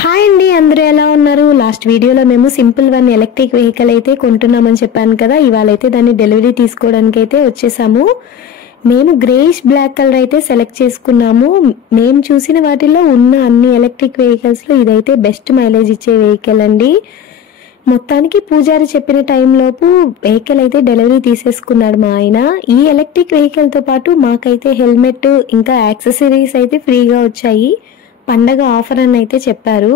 Hi అండి, అందరూ ఎలా ఉన్నారు? లాస్ట్ వీడియోలో మేము సింపుల్ వన్ ఎలక్ట్రిక్ వెహికల్ అయితే కొంటున్నామని చెప్పాను కదా. ఇవాళ అయితే దాన్ని డెలివరీ తీసుకోవడానికి అయితే వచ్చేసాము. మేము గ్రేష్ బ్లాక్ కలర్ అయితే సెలెక్ట్ చేసుకున్నాము. మేము చూసిన వాటిల్లో ఉన్న అన్ని ఎలక్ట్రిక్ వెహికల్స్లో ఇదైతే బెస్ట్ మైలేజ్ ఇచ్చే వెహికల్ అండి. మొత్తానికి పూజారి చెప్పిన టైంలోపు వెహికల్ అయితే డెలివరీ తీసేసుకున్నాడు మా ఆయన. ఈ ఎలక్ట్రిక్ వెహికల్తో పాటు మాకైతే హెల్మెట్ ఇంకా యాక్సెసరీస్ అయితే ఫ్రీగా వచ్చాయి. పండగ ఆఫర్ అని అయితే చెప్పారు.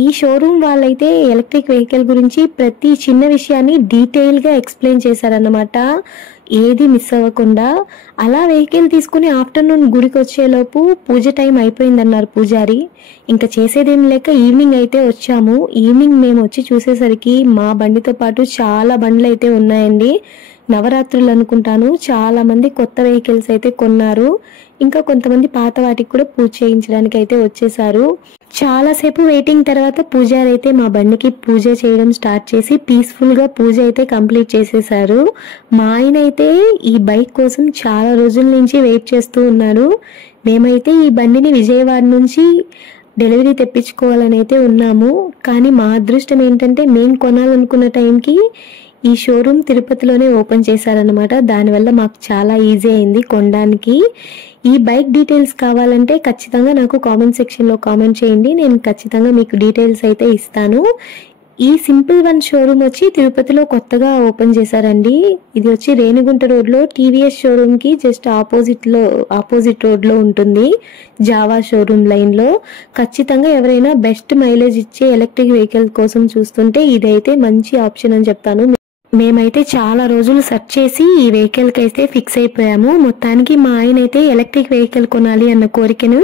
ఈ షోరూమ్ వాళ్ళైతే ఎలక్ట్రిక్ వెహికల్ గురించి ప్రతి చిన్న విషయాన్ని డీటెయిల్గా ఎక్స్ప్లెయిన్ చేశారన్నమాట, ఏది మిస్ అవ్వకుండా. అలా వెహికల్ తీసుకుని ఆఫ్టర్నూన్ గుడికి వచ్చేలోపు పూజ టైం అయిపోయిందన్నారు పూజారి. ఇంకా చేసేదేం లేక ఈవినింగ్ అయితే వచ్చాము. ఈవినింగ్ మేము వచ్చి చూసేసరికి మా బండితో పాటు చాలా బండ్లు అయితే ఉన్నాయండి. నవరాత్రులు అనుకుంటాను, చాలా మంది కొత్త వెహికల్స్ అయితే కొన్నారు. ఇంకా కొంతమంది పాత వాటికి కూడా పూజ చేయించడానికి అయితే వచ్చేసారు. చాలాసేపు వెయిటింగ్ తర్వాత పూజారి అయితే మా బండికి పూజ చేయడం స్టార్ట్ చేసి పీస్ఫుల్గా పూజ అయితే కంప్లీట్ చేసేసారు. మా ఆయన అయితే ఈ బైక్ కోసం చాలా రోజుల నుంచి వెయిట్ చేస్తూ ఉన్నారు. మేమైతే ఈ బండిని విజయవాడ నుంచి డెలివరీ తెప్పించుకోవాలని అయితే ఉన్నాము. కానీ మా అదృష్టం ఏంటంటే మేము కొనాలనుకున్న టైంకి ఈ షోరూమ్ తిరుపతిలోనే ఓపెన్ చేశారనమాట. దానివల్ల మాకు చాలా ఈజీ అయింది కొనడానికి. ఈ బైక్ డీటెయిల్స్ కావాలంటే ఖచ్చితంగా నాకు కామెంట్ సెక్షన్లో కామెంట్ చేయండి, నేను ఖచ్చితంగా మీకు డీటెయిల్స్ అయితే ఇస్తాను. ఈ సింపుల్ వన్ షోరూమ్ వచ్చి తిరుపతిలో కొత్తగా ఓపెన్ చేశారండి. ఇది వచ్చి రేణిగుంట రోడ్లో టీవీఎస్ షోరూమ్కి జస్ట్ ఆపోజిట్ రోడ్లో ఉంటుంది, జావా షోరూమ్ లైన్లో. ఖచ్చితంగా ఎవరైనా బెస్ట్ మైలేజ్ ఇచ్చే ఎలక్ట్రిక్ వెహికల్ కోసం చూస్తుంటే ఇదైతే మంచి ఆప్షన్ అని చెప్తాను. మేమైతే చాలా రోజులు సెర్చ్ చేసి ఈ వెహికల్కి అయితే ఫిక్స్ అయిపోయాము. మొత్తానికి మా ఆయన అయితే ఎలక్ట్రిక్ వెహికల్ కొనాలి అన్న కోరికను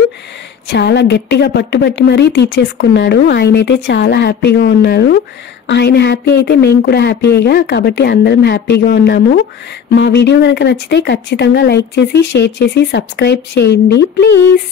చాలా గట్టిగా పట్టుబట్టి మరీ తీర్చేసుకున్నాడు. ఆయన అయితే చాలా హ్యాపీగా ఉన్నారు. ఆయన హ్యాపీ అయితే మేము కూడా హ్యాపీగా, కాబట్టి అందరం హ్యాపీగా ఉన్నాము. మా వీడియో కనుక నచ్చితే ఖచ్చితంగా లైక్ చేసి షేర్ చేసి సబ్స్క్రైబ్ చేయండి ప్లీజ్.